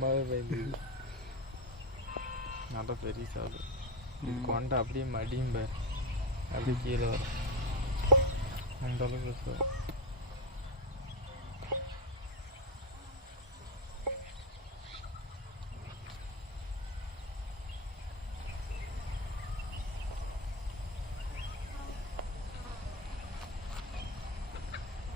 சும்மாவே பயந்துது. நல்லா பெரிய சாப்பிடு கொண்டை அப்படியே மடியும் பாரு, அப்படி கீழே வரும் அந்த அளவுக்கு